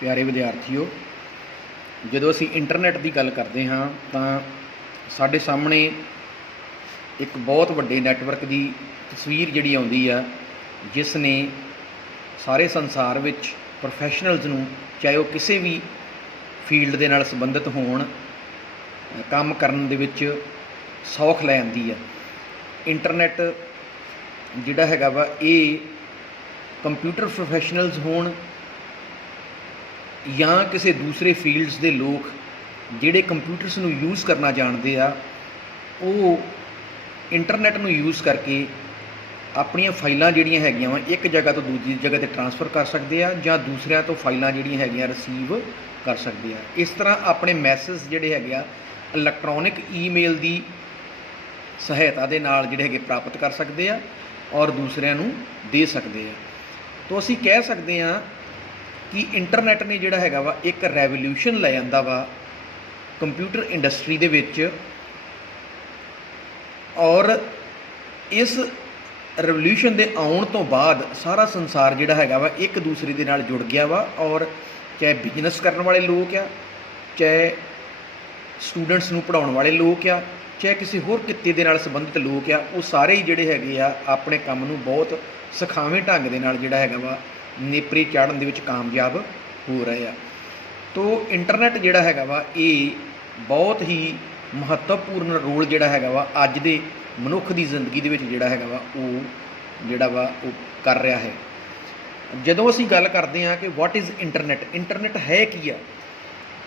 प्यारे विद्यार्थियों, ਜਦੋਂ ਅਸੀਂ ਇੰਟਰਨੈਟ ਦੀ ਗੱਲ ਕਰਦੇ ਹਾਂ ਤਾਂ ਸਾਡੇ ਸਾਹਮਣੇ ਇੱਕ ਬਹੁਤ ਵੱਡੇ ਨੈਟਵਰਕ ਦੀ ਤਸਵੀਰ ਜਿਹੜੀ ਆਉਂਦੀ ਆ, ਜਿਸ ਨੇ ਸਾਰੇ ਸੰਸਾਰ ਵਿੱਚ ਪ੍ਰੋਫੈਸ਼ਨਲਜ਼ ਨੂੰ, ਚਾਹੇ ਉਹ ਕਿਸੇ ਵੀ ਫੀਲਡ ਦੇ ਨਾਲ ਸੰਬੰਧਿਤ ਹੋਣ, ਕੰਮ ਕਰਨ ਦੇ ਵਿੱਚ ਸੌਖ ਲੈ ਆਉਂਦੀ ਆ। ਇੰਟਰਨੈਟ ਜਿਹੜਾ ਹੈਗਾ ਵਾ, ਇਹ ਕੰਪਿਊਟਰ ਪ੍ਰੋਫੈਸ਼ਨਲਜ਼ ਹੋਣ ਜਾਂ ਕਿਸੇ ਦੂਸਰੇ ਫੀਲਡਸ ਦੇ ਲੋਕ ਜਿਹੜੇ ਕੰਪਿਊਟਰਸ ਨੂੰ ਯੂਜ਼ ਕਰਨਾ ਜਾਣਦੇ ਆ, ਉਹ ਇੰਟਰਨੈਟ ਨੂੰ ਯੂਜ਼ ਕਰਕੇ ਆਪਣੀਆਂ ਫਾਈਲਾਂ ਜਿਹੜੀਆਂ ਹੈਗੀਆਂ ਵਾ ਇੱਕ ਜਗ੍ਹਾ ਤੋਂ ਦੂਜੀ ਜਗ੍ਹਾ 'ਤੇ ਟਰਾਂਸਫਰ ਕਰ ਸਕਦੇ ਆ, ਜਾਂ ਦੂਸਰਿਆਂ ਤੋਂ ਫਾਈਲਾਂ ਜਿਹੜੀਆਂ ਹੈਗੀਆਂ ਰਿਸੀਵ ਕਰ ਸਕਦੇ ਆ। ਇਸ ਤਰ੍ਹਾਂ ਆਪਣੇ ਮੈਸੇਜ ਜਿਹੜੇ ਹੈਗੇ ਆ ਇਲੈਕਟ੍ਰੋਨਿਕ ਈਮੇਲ ਦੀ ਸਹਾਇਤਾ ਦੇ ਨਾਲ ਜਿਹੜੇ ਹੈਗੇ ਪ੍ਰਾਪਤ ਕਰ ਸਕਦੇ ਆ ਔਰ ਦੂਸਰਿਆਂ ਨੂੰ ਦੇ ਸਕਦੇ ਆ। ਤਾਂ ਅਸੀਂ ਕਹਿ ਸਕਦੇ ਹਾਂ ਕਿ ਇੰਟਰਨੈਟ ਨੇ ਜਿਹੜਾ ਹੈਗਾ ਵਾ ਇੱਕ ਰੈਵੋਲਿਊਸ਼ਨ ਲੈ ਆਂਦਾ ਵਾ ਕੰਪਿਊਟਰ ਇੰਡਸਟਰੀ ਦੇ ਵਿੱਚ, ਔਰ ਇਸ ਰੈਵੋਲਿਊਸ਼ਨ ਦੇ ਆਉਣ ਤੋਂ ਬਾਅਦ ਸਾਰਾ ਸੰਸਾਰ ਜਿਹੜਾ ਹੈਗਾ ਵਾ ਇੱਕ ਦੂਸਰੇ ਦੇ ਨਾਲ ਜੁੜ ਗਿਆ ਵਾ। ਔਰ ਚਾਹੇ ਬਿਜ਼ਨਸ ਕਰਨ ਵਾਲੇ ਲੋਕ ਆ, ਚਾਹੇ ਸਟੂਡੈਂਟਸ ਨੂੰ ਪੜ੍ਹਾਉਣ ਵਾਲੇ ਲੋਕ ਆ, ਚਾਹੇ ਕਿਸੇ ਹੋਰ ਕਿੱਤੇ ਦੇ ਨਾਲ ਸੰਬੰਧਿਤ ਲੋਕ ਆ, ਉਹ ਸਾਰੇ ਹੀ ਜਿਹੜੇ ਹੈਗੇ ਆ ਆਪਣੇ ਕੰਮ ਨੂੰ ਬਹੁਤ ਸਖਾਵੇਂ ਢੰਗ ਦੇ ਨਾਲ ਜਿਹੜਾ ਹੈਗਾ ਵਾ ਨੇਪਰੇ ਚਾੜਨ ਦੇ ਵਿੱਚ ਕਾਮਯਾਬ ਹੋ ਰਹੇ ਆ। ਤੋ ਇੰਟਰਨੈਟ ਜਿਹੜਾ ਹੈਗਾ ਵਾ ਇਹ ਬਹੁਤ ਹੀ ਮਹੱਤਵਪੂਰਨ ਰੋਲ ਜਿਹੜਾ ਹੈਗਾ ਵਾ ਅੱਜ ਦੇ ਮਨੁੱਖ ਦੀ ਜ਼ਿੰਦਗੀ ਦੇ ਵਿੱਚ ਜਿਹੜਾ ਹੈਗਾ ਵਾ ਉਹ ਕਰ ਰਿਹਾ ਹੈ। ਜਦੋਂ ਅਸੀਂ ਗੱਲ ਕਰਦੇ ਹਾਂ ਕਿ ਵਾਟ ਇਜ਼ ਇੰਟਰਨੈਟ, ਇੰਟਰਨੈਟ ਹੈ ਕੀ ਆ,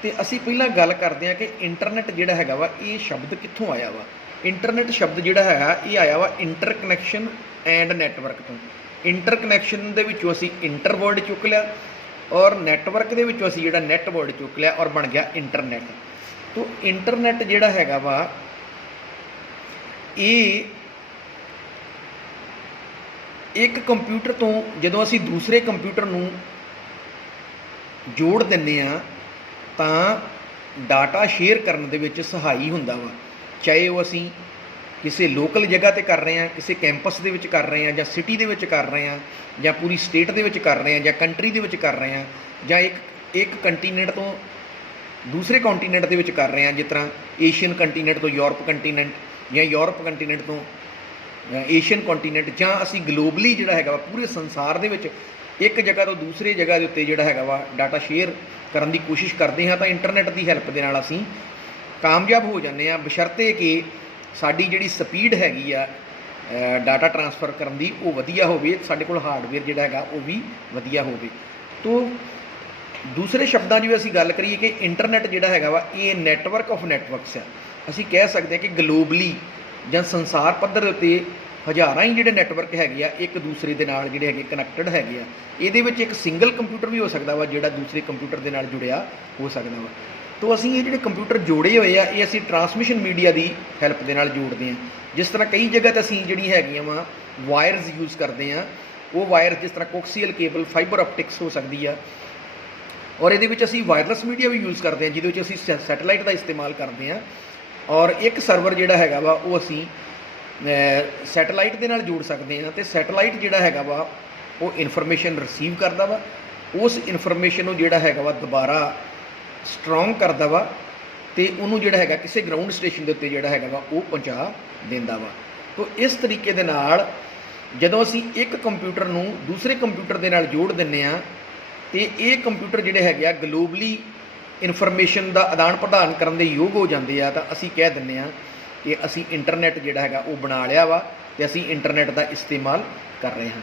ਤੇ ਅਸੀਂ ਪਹਿਲਾਂ ਗੱਲ ਕਰਦੇ ਹਾਂ ਕਿ ਇੰਟਰਨੈਟ ਜਿਹੜਾ ਹੈਗਾ ਵਾ ਇਹ ਸ਼ਬਦ ਕਿੱਥੋਂ ਆਇਆ ਵਾ। ਇੰਟਰਨੈਟ ਸ਼ਬਦ ਜਿਹੜਾ ਹੈਗਾ ਇਹ ਆਇਆ ਵਾ ਇੰਟਰ ਕਨੈਕਸ਼ਨ ਐਂਡ ਨੈਟਵਰਕ ਤੋਂ। ਇੰਟਰ ਕਨੈਕਸ਼ਨ ਦੇ ਵਿੱਚੋਂ ਅਸੀਂ ਇੰਟਰ ਵਰਡ ਚੁੱਕ ਲਿਆ, ਔਰ ਨੈਟਵਰਕ ਦੇ ਵਿੱਚੋਂ ਅਸੀਂ ਜਿਹੜਾ ਨੈਟ ਵਰਡ ਚੁੱਕ ਲਿਆ, ਔਰ ਬਣ ਗਿਆ ਇੰਟਰਨੈਟ। ਤੋ ਇੰਟਰਨੈਟ ਜਿਹੜਾ ਹੈਗਾ ਵਾ ਇਹ ਇੱਕ ਕੰਪਿਊਟਰ ਤੋਂ ਜਦੋਂ ਅਸੀਂ ਦੂਸਰੇ ਕੰਪਿਊਟਰ ਨੂੰ ਜੋੜ ਦਿੰਦੇ ਆ ਤਾਂ ਡਾਟਾ ਸ਼ੇਅਰ ਕਰਨ ਦੇ ਵਿੱਚ ਸਹਾਈ ਹੁੰਦਾ ਵਾ। ਚਾਹੇ ਉਹ ਅਸੀਂ ਕਿਸੇ ਲੋਕਲ ਜਗ੍ਹਾ 'ਤੇ ਕਰ ਰਹੇ ਹਾਂ, ਕਿਸੇ ਕੈਂਪਸ ਦੇ ਵਿੱਚ ਕਰ ਰਹੇ ਹਾਂ, ਜਾਂ ਸਿਟੀ ਦੇ ਵਿੱਚ ਕਰ ਰਹੇ ਹਾਂ, ਜਾਂ ਪੂਰੀ ਸਟੇਟ ਦੇ ਵਿੱਚ ਕਰ ਰਹੇ ਹਾਂ, ਜਾਂ ਕੰਟਰੀ ਦੇ ਵਿੱਚ ਕਰ ਰਹੇ ਹਾਂ, ਜਾਂ ਇੱਕ ਕੰਟੀਨੈਂਟ ਤੋਂ ਦੂਸਰੇ ਕੰਟੀਨੈਂਟ ਦੇ ਵਿੱਚ ਕਰ ਰਹੇ ਹਾਂ, ਜਿਸ ਤਰ੍ਹਾਂ ਏਸ਼ੀਅਨ ਕੰਟੀਨੈਂਟ ਤੋਂ ਯੂਰਪ ਕੰਟੀਨੈਂਟ, ਜਾਂ ਯੂਰਪ ਕੰਟੀਨੈਂਟ ਤੋਂ ਏਸ਼ੀਅਨ ਕੰਟੀਨੈਂਟ, ਜਾਂ ਅਸੀਂ ਗਲੋਬਲੀ ਜਿਹੜਾ ਹੈਗਾ ਵਾ ਪੂਰੇ ਸੰਸਾਰ ਦੇ ਵਿੱਚ ਇੱਕ ਜਗ੍ਹਾ ਤੋਂ ਦੂਸਰੇ ਜਗ੍ਹਾ ਦੇ ਉੱਤੇ ਜਿਹੜਾ ਹੈਗਾ ਵਾ ਡਾਟਾ ਸ਼ੇਅਰ ਕਰਨ ਦੀ ਕੋਸ਼ਿਸ਼ ਕਰਦੇ ਹਾਂ, ਤਾਂ ਇੰਟਰਨੈਟ ਦੀ ਹੈਲਪ ਦੇ ਨਾਲ ਅਸੀਂ ਕਾਮਯਾਬ ਹੋ ਜਾਂਦੇ ਹਾਂ, ਬਸ਼ਰਤੇ ਕਿ ਸਾਡੀ ਜਿਹੜੀ ਸਪੀਡ ਹੈਗੀ ਆ ਡਾਟਾ ਟਰਾਂਸਫਰ ਕਰਨ ਦੀ ਉਹ ਵਧੀਆ ਹੋਵੇ, ਸਾਡੇ ਕੋਲ ਹਾਰਡਵੇਅਰ ਜਿਹੜਾ ਹੈਗਾ ਉਹ ਵੀ ਵਧੀਆ ਹੋਵੇ। ਤੋ ਦੂਸਰੇ ਸ਼ਬਦਾਂ 'ਚ ਵੀ ਅਸੀਂ ਗੱਲ ਕਰੀਏ ਕਿ ਇੰਟਰਨੈਟ ਜਿਹੜਾ ਹੈਗਾ ਵਾ ਇਹ ਨੈਟਵਰਕ ਆਫ ਨੈਟਵਰਕਸ ਆ। ਅਸੀਂ ਕਹਿ ਸਕਦੇ ਹਾਂ ਕਿ ਗਲੋਬਲੀ ਜਾਂ ਸੰਸਾਰ ਪੱਧਰ ਉੱਤੇ ਹਜ਼ਾਰਾਂ ਹੀ ਜਿਹੜੇ ਨੈਟਵਰਕ ਹੈਗੇ ਆ ਇੱਕ ਦੂਸਰੇ ਦੇ ਨਾਲ ਜਿਹੜੇ ਹੈਗੇ ਕਨੈਕਟਡ ਹੈਗੇ ਆ। ਇਹਦੇ ਵਿੱਚ ਇੱਕ ਸਿੰਗਲ ਕੰਪਿਊਟਰ ਵੀ ਹੋ ਸਕਦਾ ਵਾ ਜਿਹੜਾ ਦੂਸਰੇ ਕੰਪਿਊਟਰ ਦੇ ਨਾਲ ਜੁੜਿਆ ਹੋ ਸਕਦਾ ਵਾ। ਤੋ ਅਸੀਂ ਇਹ ਜਿਹੜੇ ਕੰਪਿਊਟਰ ਜੋੜੇ ਹੋਏ ਆ ਇਹ ਅਸੀਂ ਟਰਾਂਸਮਿਸ਼ਨ ਮੀਡੀਆ ਦੀ ਹੈਲਪ ਦੇ ਨਾਲ ਜੋੜਦੇ ਹਾਂ। ਜਿਸ ਤਰ੍ਹਾਂ ਕਈ ਜਗ੍ਹਾ 'ਤੇ ਅਸੀਂ ਜਿਹੜੀ ਹੈਗੀਆਂ ਵਾ ਵਾਇਰਸ ਯੂਜ਼ ਕਰਦੇ ਹਾਂ, ਉਹ ਵਾਇਰ ਜਿਸ ਤਰ੍ਹਾਂ ਕੋਕਸੀਅਲ ਕੇਬਲ, ਫਾਈਬਰ ਆਪਟਿਕਸ ਹੋ ਸਕਦੀ ਆ, ਔਰ ਇਹਦੇ ਵਿੱਚ ਅਸੀਂ ਵਾਇਰਲੈਸ ਮੀਡੀਆ ਵੀ ਯੂਜ਼ ਕਰਦੇ ਹਾਂ ਜਿਹਦੇ ਵਿੱਚ ਅਸੀਂ ਸੈਟੇਲਾਈਟ ਦਾ ਇਸਤੇਮਾਲ ਕਰਦੇ ਹਾਂ। ਔਰ ਇੱਕ ਸਰਵਰ ਜਿਹੜਾ ਹੈਗਾ ਵਾ ਉਹ ਅਸੀਂ ਸੈਟੇਲਾਈਟ ਦੇ ਨਾਲ ਜੋੜ ਸਕਦੇ ਹਾਂ, ਅਤੇ ਸੈਟੇਲਾਈਟ ਜਿਹੜਾ ਹੈਗਾ ਵਾ ਉਹ ਇਨਫੋਰਮੇਸ਼ਨ ਰਿਸੀਵ ਕਰਦਾ ਵਾ, ਉਸ ਇਨਫੋਰਮੇਸ਼ਨ ਨੂੰ ਜਿਹੜਾ ਹੈਗਾ ਵਾ ਦੁਬਾਰਾ ਸਟਰੋਂਗ ਕਰਦਾ ਵਾ, ਅਤੇ ਉਹਨੂੰ ਜਿਹੜਾ ਹੈਗਾ ਕਿਸੇ ਗਰਾਊਂਡ ਸਟੇਸ਼ਨ ਦੇ ਉੱਤੇ ਜਿਹੜਾ ਹੈਗਾ ਵਾ ਉਹ ਪਹੁੰਚਾ ਦਿੰਦਾ ਵਾ। ਤੋ ਇਸ ਤਰੀਕੇ ਦੇ ਨਾਲ ਜਦੋਂ ਅਸੀਂ ਇੱਕ ਕੰਪਿਊਟਰ ਨੂੰ ਦੂਸਰੇ ਕੰਪਿਊਟਰ ਦੇ ਨਾਲ ਜੋੜ ਦਿੰਦੇ ਹਾਂ ਅਤੇ ਇਹ ਕੰਪਿਊਟਰ ਜਿਹੜੇ ਹੈਗੇ ਆ ਗਲੋਬਲੀ ਇਨਫੋਰਮੇਸ਼ਨ ਦਾ ਆਦਾਨ ਪ੍ਰਦਾਨ ਕਰਨ ਦੇ ਯੋਗ ਹੋ ਜਾਂਦੇ ਆ, ਤਾਂ ਅਸੀਂ ਕਹਿ ਦਿੰਦੇ ਹਾਂ ਕਿ ਅਸੀਂ ਇੰਟਰਨੈਟ ਜਿਹੜਾ ਹੈਗਾ ਉਹ ਬਣਾ ਲਿਆ ਵਾ ਅਤੇ ਅਸੀਂ ਇੰਟਰਨੈਟ ਦਾ ਇਸਤੇਮਾਲ ਕਰ ਰਹੇ ਹਾਂ।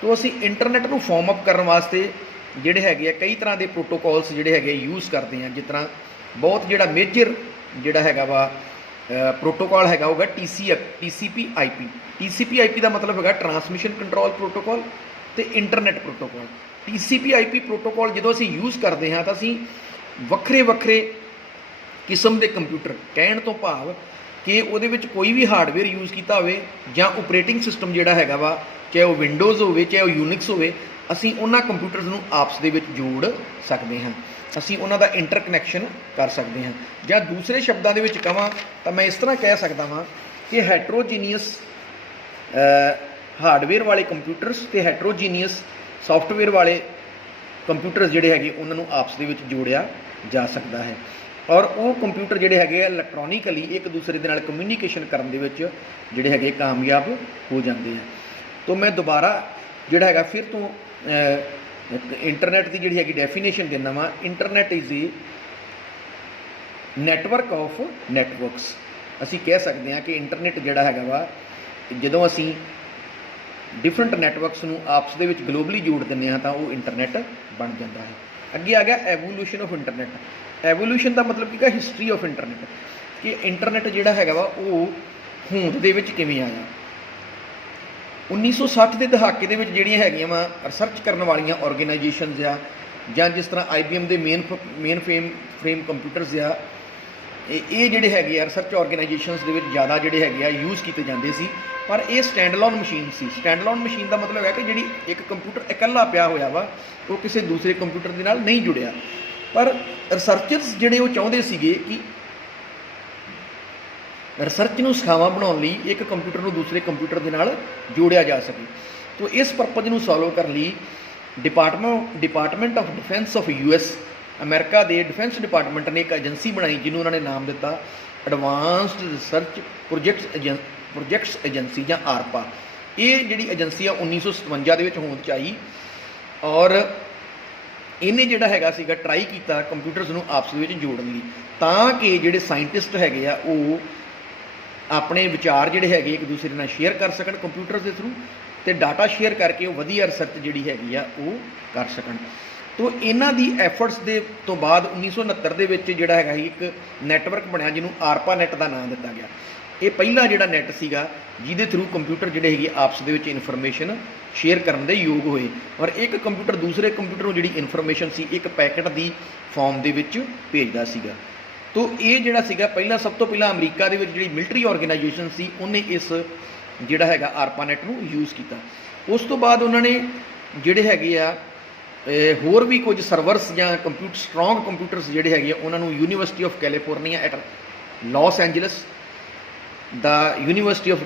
ਤੋ ਅਸੀਂ ਇੰਟਰਨੈਟ ਨੂੰ ਫਾਰਮ ਅਪ ਕਰਨ ਵਾਸਤੇ ਜਿਹੜੇ ਹੈਗੇ ਆ ਕਈ ਤਰ੍ਹਾਂ ਦੇ ਪ੍ਰੋਟੋਕੋਲਸ ਜਿਹੜੇ ਹੈਗੇ ਯੂਜ਼ ਕਰਦੇ ਹਾਂ। ਜਿਸ ਤਰ੍ਹਾਂ ਬਹੁਤ ਜਿਹੜਾ ਮੇਜਰ ਜਿਹੜਾ ਹੈਗਾ ਵਾ ਪ੍ਰੋਟੋਕੋਲ ਹੈਗਾ ਹੋਗਾ TCP IP। TCP IP ਦਾ ਮਤਲਬ ਹੈਗਾ ਟਰਾਂਸਮਿਸ਼ਨ ਕੰਟਰੋਲ ਪ੍ਰੋਟੋਕੋਲ ਅਤੇ internet protocol. TCP IP protocol ਜਦੋਂ ਅਸੀਂ ਯੂਜ਼ ਕਰਦੇ ਹਾਂ ਤਾਂ ਅਸੀਂ ਵੱਖਰੇ ਵੱਖਰੇ ਕਿਸਮ ਦੇ ਕੰਪਿਊਟਰ, ਕਹਿਣ ਤੋਂ ਭਾਵ ਕਿ ਉਹਦੇ ਵਿੱਚ ਕੋਈ ਵੀ ਹਾਰਡਵੇਅਰ ਯੂਜ਼ ਕੀਤਾ ਹੋਵੇ ਜਾਂ ਓਪਰੇਟਿੰਗ ਸਿਸਟਮ ਜਿਹੜਾ ਹੈਗਾ ਵਾ, ਚਾਹੇ ਉਹ ਵਿੰਡੋਜ਼ ਹੋਵੇ ਚਾਹੇ ਉਹ ਯੂਨਿਕਸ ਹੋਵੇ, ਅਸੀਂ ਉਹਨਾਂ ਕੰਪਿਊਟਰਸ ਨੂੰ ਆਪਸ ਦੇ ਵਿੱਚ ਜੋੜ ਸਕਦੇ ਹਾਂ, ਅਸੀਂ ਉਹਨਾਂ ਦਾ ਇੰਟਰ ਕਨੈਕਸ਼ਨ ਕਰ ਸਕਦੇ ਹਾਂ। ਜਾਂ ਦੂਸਰੇ ਸ਼ਬਦਾਂ ਦੇ ਵਿੱਚ ਕਹਾਂ ਤਾਂ ਮੈਂ ਇਸ ਤਰ੍ਹਾਂ ਕਹਿ ਸਕਦਾ ਹਾਂ ਕਿ ਹੈਟਰੋਜੀਨੀਅਸ ਹਾਰਡਵੇਅਰ ਵਾਲੇ ਕੰਪਿਊਟਰਸ ਅਤੇ ਹੈਟਰੋਜੀਨੀਅਸ ਸੌਫਟਵੇਅਰ ਵਾਲੇ ਕੰਪਿਊਟਰ ਜਿਹੜੇ ਹੈਗੇ ਉਹਨਾਂ ਨੂੰ ਆਪਸ ਦੇ ਵਿੱਚ ਜੋੜਿਆ ਜਾ ਸਕਦਾ ਹੈ। ਔਰ ਉਹ ਕੰਪਿਊਟਰ ਜਿਹੜੇ ਹੈਗੇ ਇਲੈਕਟ੍ਰੋਨਿਕਲੀ ਇੱਕ ਦੂਸਰੇ ਦੇ ਨਾਲ ਕਮਿਊਨੀਕੇਸ਼ਨ ਕਰਨ ਦੇ ਵਿੱਚ ਜਿਹੜੇ ਹੈਗੇ ਕਾਮਯਾਬ ਹੋ ਜਾਂਦੇ ਆ। ਤੋਂ ਮੈਂ ਦੁਬਾਰਾ ਜਿਹੜਾ ਹੈਗਾ ਫਿਰ ਤੋਂ ਇੰਟਰਨੈਟ ਦੀ ਜਿਹੜੀ ਹੈਗੀ ਡੈਫੀਨੇਸ਼ਨ ਦਿੰਦਾ ਵਾਂ। Internet is a network of networks. ਅਸੀਂ ਕਹਿ ਸਕਦੇ ਹਾਂ ਕਿ ਇੰਟਰਨੈਟ ਜਿਹੜਾ ਹੈਗਾ ਵਾ, ਜਦੋਂ ਅਸੀਂ ਡਿਫਰੈਂਟ ਨੈਟਵਰਕਸ ਨੂੰ ਆਪਸ ਦੇ ਵਿੱਚ ਗਲੋਬਲੀ ਜੋੜ ਦਿੰਦੇ ਹਾਂ ਤਾਂ ਉਹ ਇੰਟਰਨੈਟ ਬਣ ਜਾਂਦਾ ਹੈ। ਅੱਗੇ ਆ ਗਿਆ ਐਵੋਲੂਸ਼ਨ ਆਫ ਇੰਟਰਨੈਟ। ਐਵੋਲੂਸ਼ਨ ਦਾ ਮਤਲਬ ਕੀ ਹੈ? ਹਿਸਟਰੀ ਆਫ ਇੰਟਰਨੈਟ, ਕਿ ਇੰਟਰਨੈਟ ਜਿਹੜਾ ਹੈਗਾ ਵਾ ਉਹ ਹੋਂਦ ਦੇ ਵਿੱਚ ਕਿਵੇਂ ਆਇਆ। 1960 ਦੇ ਦਹਾਕੇ ਦੇ ਵਿੱਚ ਜਿਹੜੀਆਂ ਹੈਗੀਆਂ ਵਾ ਰਿਸਰਚ ਕਰਨ ਵਾਲੀਆਂ ਆਰਗੇਨਾਈਜੇਸ਼ਨਸ ਆ, ਜਾਂ ਜਿਸ ਤਰ੍ਹਾਂ IBM ਦੇ ਮੇਨ ਫਰੇਮ ਕੰਪਿਊਟਰਸ ਆ, ਇਹ ਜਿਹੜੇ ਹੈਗੇ ਆ ਰਿਸਰਚ ਆਰਗੇਨਾਈਜੇਸ਼ਨਸ ਦੇ ਵਿੱਚ ਜ਼ਿਆਦਾ ਜਿਹੜੇ ਹੈਗੇ ਆ ਯੂਜ਼ ਕੀਤੇ ਜਾਂਦੇ ਸੀ। ਪਰ ਇਹ ਸਟੈਂਡਅਲੋਨ ਮਸ਼ੀਨ ਸੀ। ਸਟੈਂਡਅਲੋਨ ਮਸ਼ੀਨ ਦਾ ਮਤਲਬ ਹੈ ਕਿ ਜਿਹੜੀ ਇੱਕ ਕੰਪਿਊਟਰ ਇਕੱਲਾ ਪਿਆ ਹੋਇਆ ਵਾ, ਉਹ ਕਿਸੇ ਦੂਸਰੇ ਕੰਪਿਊਟਰ ਦੇ ਨਾਲ ਨਹੀਂ ਜੁੜਿਆ। ਪਰ ਰਿਸਰਚਰਸ ਜਿਹੜੇ ਉਹ ਚਾਹੁੰਦੇ ਸੀਗੇ ਕਿ ਰਿਸਰਚ ਨੂੰ ਸੁਖਾਵਾਂ ਬਣਾਉਣ ਲਈ ਇੱਕ ਕੰਪਿਊਟਰ ਨੂੰ ਦੂਸਰੇ ਕੰਪਿਊਟਰ ਦੇ ਨਾਲ ਜੋੜਿਆ ਜਾ ਸਕੇ। ਤੋ ਇਸ ਪਰਪਜ਼ ਨੂੰ ਸੋਲਵ ਕਰਨ ਲਈ department of defence of US, America ਦੇ ਡਿਫੈਂਸ ਡਿਪਾਰਟਮੈਂਟ ਨੇ ਇੱਕ ਏਜੰਸੀ ਬਣਾਈ ਜਿਹਨੂੰ ਉਹਨਾਂ ਨੇ ਨਾਮ ਦਿੱਤਾ ਐਡਵਾਂਸਡ ਰਿਸਰਚ ਪ੍ਰੋਜੈਕਟਸ ਏਜੰਸੀ ਜਾਂ ARPA। ਇਹ ਜਿਹੜੀ ਏਜੰਸੀ ਆ 1957 ਦੇ ਵਿੱਚ ਹੋਂਦ 'ਚ ਆਈ, ਔਰ ਇਹਨੇ ਜਿਹੜਾ ਹੈਗਾ ਸੀਗਾ ਟਰਾਈ ਕੀਤਾ ਕੰਪਿਊਟਰਸ ਨੂੰ ਆਪਸ ਵਿੱਚ ਜੋੜਨ ਲਈ, ਤਾਂ ਕਿ ਜਿਹੜੇ ਸਾਇੰਟਿਸਟ ਹੈਗੇ ਆ ਉਹ ਆਪਣੇ ਵਿਚਾਰ ਜਿਹੜੇ ਹੈਗੇ ਇੱਕ ਦੂਸਰੇ ਨਾਲ ਸ਼ੇਅਰ ਕਰ ਸਕਣ ਕੰਪਿਊਟਰਸ ਦੇ ਥਰੂ, ਅਤੇ ਡਾਟਾ ਸ਼ੇਅਰ ਕਰਕੇ ਉਹ ਵਧੀਆ ਰਿਸਰਚ ਜਿਹੜੀ ਹੈਗੀ ਆ ਉਹ ਕਰ ਸਕਣ। ਤੋ ਇਹਨਾਂ ਦੀ ਐਫਰਟਸ ਦੇ ਤੋਂ ਬਾਅਦ 1969 ਦੇ ਵਿੱਚ ਜਿਹੜਾ ਹੈਗਾ ਇੱਕ ਨੈਟਵਰਕ ਬਣਿਆ ਜਿਹਨੂੰ ARPANET ਦਾ ਨਾਮ ਦਿੱਤਾ ਗਿਆ। ਇਹ ਪਹਿਲਾ ਜਿਹੜਾ ਨੈੱਟ ਸੀਗਾ ਜਿਹਦੇ ਥਰੂ ਕੰਪਿਊਟਰ ਜਿਹੜੇ ਹੈਗੇ ਆਪਸ ਦੇ ਵਿੱਚ ਇਨਫੋਰਮੇਸ਼ਨ ਸ਼ੇਅਰ ਕਰਨ ਦੇ ਯੋਗ ਹੋਏ, ਔਰ ਇੱਕ ਕੰਪਿਊਟਰ ਦੂਸਰੇ ਕੰਪਿਊਟਰ ਨੂੰ ਜਿਹੜੀ ਇਨਫੋਰਮੇਸ਼ਨ ਸੀ ਇੱਕ ਪੈਕਟ ਦੀ ਫਾਰਮ ਦੇ ਵਿੱਚ ਭੇਜਦਾ ਸੀਗਾ। ਤੋ ਇਹ ਜਿਹੜਾ ਸੀਗਾ ਸਭ ਤੋਂ ਪਹਿਲਾਂ ਅਮਰੀਕਾ ਦੇ ਵਿੱਚ ਜਿਹੜੀ ਮਿਲਟਰੀ ਆਰਗੇਨਾਈਜੇਸ਼ਨ ਸੀ ਉਹਨੇ ਇਸ ਜਿਹੜਾ ਹੈਗਾ ARPANET ਨੂੰ ਯੂਜ਼ ਕੀਤਾ। ਉਸ ਤੋਂ ਬਾਅਦ ਉਹਨਾਂ ਨੇ ਜਿਹੜੇ ਹੈਗੇ ਆ ਹੋਰ ਵੀ ਕੁਝ ਸਰਵਰਸ ਜਾਂ ਸਟਰੋਂਗ ਕੰਪਿਊਟਰਸ ਜਿਹੜੇ ਹੈਗੇ ਆ ਉਹਨਾਂ ਨੂੰ university of California at Los Angeles, ਦਾ university of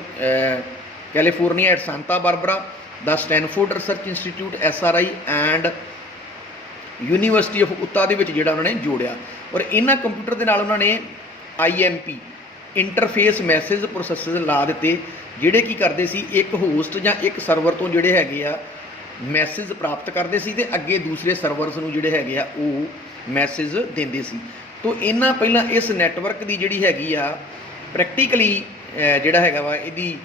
California at Santa Barbara, ਦਾ Stanford research institute SRI and university of Utah ਦੇ ਵਿੱਚ ਜਿਹੜਾ ਉਹਨਾਂ ਨੇ ਜੋੜਿਆ। ਔਰ ਇਹਨਾਂ ਕੰਪਿਊਟਰ ਦੇ ਨਾਲ ਉਹਨਾਂ ਨੇ IMP ਇੰਟਰਫੇਸ ਮੈਸੇਜ ਪ੍ਰੋਸੈਸਰ ਲਾ ਦਿੱਤੇ, ਜਿਹੜੇ ਕੀ ਕਰਦੇ ਸੀ ਇੱਕ ਹੋਸਟ ਜਾਂ ਇੱਕ ਸਰਵਰ ਤੋਂ ਜਿਹੜੇ ਹੈਗੇ ਆ ਮੈਸੇਜ ਪ੍ਰਾਪਤ ਕਰਦੇ ਸੀ ਅਤੇ ਅੱਗੇ ਦੂਸਰੇ ਸਰਵਰਸ ਨੂੰ ਜਿਹੜੇ ਹੈਗੇ ਆ ਉਹ ਮੈਸੇਜ ਦਿੰਦੇ ਸੀ। ਤੋ ਇਹਨਾਂ ਪਹਿਲਾਂ ਇਸ ਨੈਟਵਰਕ ਦੀ ਜਿਹੜੀ ਹੈਗੀ ਆ ਪ੍ਰੈਕਟੀਕਲੀ ਜਿਹੜਾ ਹੈਗਾ ਵਾ ਇਹਦੀ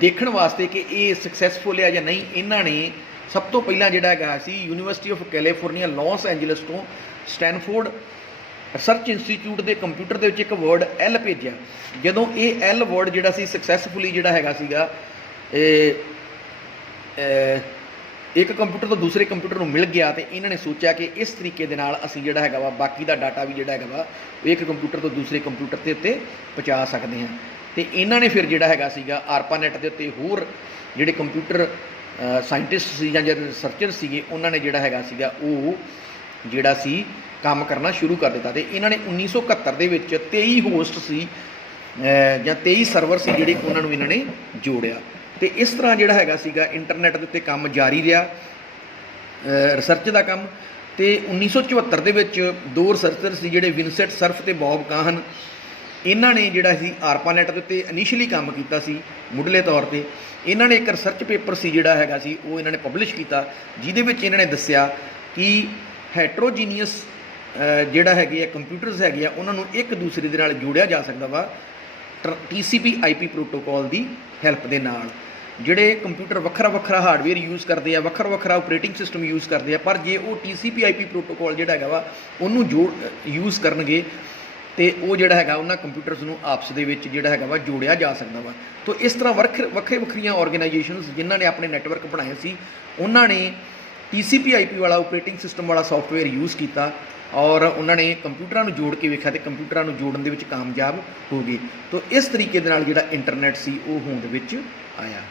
ਦੇਖਣ ਵਾਸਤੇ ਕਿ ਇਹ ਸਕਸੈਸਫੁਲ ਹੈ ਜਾਂ ਨਹੀਂ, ਇਹਨਾਂ ਨੇ ਸਭ ਤੋਂ ਪਹਿਲਾਂ ਜਿਹੜਾ ਹੈਗਾ ਸੀ university of California Los Angeles ਤੋਂ ਸਟੈਨਫੋਰਡ ਰਿਸਰਚ ਇੰਸਟੀਚਿਊਟ ਦੇ ਕੰਪਿਊਟਰ ਦੇ ਵਿੱਚ ਇੱਕ ਵਰਡ L ਭੇਜਿਆ। ਜਦੋਂ ਇਹ L ਵਰਡ ਜਿਹੜਾ ਸੀ ਸਕਸੈਸਫੁਲੀ ਜਿਹੜਾ ਹੈਗਾ ਸੀਗਾ ਇੱਕ ਕੰਪਿਊਟਰ ਤੋਂ ਦੂਸਰੇ ਕੰਪਿਊਟਰ ਨੂੰ ਮਿਲ ਗਿਆ, ਅਤੇ ਇਹਨਾਂ ਨੇ ਸੋਚਿਆ ਕਿ ਇਸ ਤਰੀਕੇ ਦੇ ਨਾਲ ਅਸੀਂ ਜਿਹੜਾ ਹੈਗਾ ਵਾ ਬਾਕੀ ਦਾ ਡਾਟਾ ਵੀ ਜਿਹੜਾ ਹੈਗਾ ਵਾ ਉਹ ਇੱਕ ਕੰਪਿਊਟਰ ਤੋਂ ਦੂਸਰੇ ਕੰਪਿਊਟਰ ਦੇ ਉੱਤੇ ਪਹੁੰਚਾ ਸਕਦੇ ਹਾਂ। ਅਤੇ ਇਹਨਾਂ ਨੇ ਫਿਰ ਜਿਹੜਾ ਹੈਗਾ ਸੀਗਾ ARPANET ਦੇ ਉੱਤੇ ਹੋਰ ਜਿਹੜੇ ਕੰਪਿਊਟਰ ਸਾਇੰਟਿਸਟ ਸੀ ਜਾਂ ਜਿਹੜੇ ਰਿਸਰਚਰ ਸੀਗੇ ਉਹਨਾਂ ਨੇ ਜਿਹੜਾ ਹੈਗਾ ਸੀਗਾ ਉਹ ਜਿਹੜਾ ਸੀ ਕੰਮ ਕਰਨਾ ਸ਼ੁਰੂ ਕਰ ਦਿੱਤਾ। ਅਤੇ ਇਹਨਾਂ ਨੇ 1971 ਦੇ ਵਿੱਚ 23 ਹੋਸਟ ਸੀ ਜਾਂ 23 ਸਰਵਰ ਸੀ ਜਿਹੜੇ ਉਹਨਾਂ ਨੂੰ ਇਹਨਾਂ ਨੇ ਜੋੜਿਆ। ਅਤੇ ਇਸ ਤਰ੍ਹਾਂ ਜਿਹੜਾ ਹੈਗਾ ਸੀਗਾ ਇੰਟਰਨੈਟ ਦੇ ਉੱਤੇ ਕੰਮ ਜਾਰੀ ਰਿਹਾ, ਰਿਸਰਚ ਦਾ ਕੰਮ। ਅਤੇ 1974 ਦੇ ਵਿੱਚ ਦੋ ਰਿਸਰਚਰ ਸੀ ਜਿਹੜੇ ਵਿਨਸੈਂਟ ਸਰਫ ਅਤੇ ਬੌਬ ਕਾਹਨ, ਇਹਨਾਂ ਨੇ ਜਿਹੜਾ ਸੀ ARPANET ਦੇ ਉੱਤੇ ਇਨੀਸ਼ੀਅਲੀ ਕੰਮ ਕੀਤਾ ਸੀ ਮੁੱਢਲੇ ਤੌਰ 'ਤੇ। ਇਹਨਾਂ ਨੇ ਇੱਕ ਰਿਸਰਚ ਪੇਪਰ ਸੀ ਜਿਹੜਾ ਹੈਗਾ ਸੀ ਉਹ ਇਹਨਾਂ ਨੇ ਪਬਲਿਸ਼ ਕੀਤਾ, ਜਿਹਦੇ ਵਿੱਚ ਇਹਨਾਂ ਨੇ ਦੱਸਿਆ ਕਿ ਹੈਟਰੋਜੀਨੀਅਸ ਜਿਹੜਾ ਹੈਗੇ ਆ ਕੰਪਿਊਟਰਸ ਹੈਗੇ ਆ ਉਹਨਾਂ ਨੂੰ ਇੱਕ ਦੂਸਰੇ ਦੇ ਨਾਲ ਜੋੜਿਆ ਜਾ ਸਕਦਾ ਵਾ TCP/IP ਪ੍ਰੋਟੋਕੋਲ ਦੀ ਹੈਲਪ ਦੇ ਨਾਲ। ਜਿਹੜੇ ਕੰਪਿਊਟਰ ਵੱਖਰਾ ਵੱਖਰਾ ਹਾਰਡਵੇਅਰ ਯੂਜ਼ ਕਰਦੇ ਆ, ਵੱਖਰਾ ਵੱਖਰਾ ਆਪਰੇਟਿੰਗ ਸਿਸਟਮ ਯੂਜ਼ ਕਰਦੇ ਆ, ਪਰ ਜੇ ਉਹ TCP/IP ਪ੍ਰੋਟੋਕੋਲ ਜਿਹੜਾ ਹੈਗਾ ਵਾ ਉਹਨੂੰ ਯੂਜ਼ ਕਰਨਗੇ ਅਤੇ ਉਹ ਜਿਹੜਾ ਹੈਗਾ ਉਹਨਾਂ ਕੰਪਿਊਟਰਸ ਨੂੰ ਆਪਸ ਦੇ ਵਿੱਚ ਜਿਹੜਾ ਹੈਗਾ ਵਾ ਜੋੜਿਆ ਜਾ ਸਕਦਾ ਵਾ। ਤੋ ਇਸ ਤਰ੍ਹਾਂ ਵੱਖਰੀਆਂ ਆਰਗੇਨਾਈਜੇਸ਼ਨਸ ਜਿਨ੍ਹਾਂ ਨੇ ਆਪਣੇ ਨੈਟਵਰਕ ਬਣਾਏ ਸੀ ਉਹਨਾਂ ਨੇ TCP/IP ਵਾਲਾ ਆਪਰੇਟਿੰਗ ਸਿਸਟਮ ਵਾਲਾ ਸੌਫਟਵੇਅਰ ਯੂਜ਼ ਕੀਤਾ, ਔਰ ਉਹਨਾਂ ਨੇ ਕੰਪਿਊਟਰਾਂ ਨੂੰ ਜੋੜ ਕੇ ਵੇਖਿਆ ਅਤੇ ਕੰਪਿਊਟਰਾਂ ਨੂੰ ਜੋੜਨ ਦੇ ਵਿੱਚ ਕਾਮਯਾਬ ਹੋ ਗਏ। ਤੋ ਇਸ ਤਰੀਕੇ ਦੇ ਨਾਲ ਜਿਹੜਾ ਇੰਟਰਨੈਟ ਸੀ ਉਹ ਹੋਂਦ ਵਿੱਚ ਆਇਆ।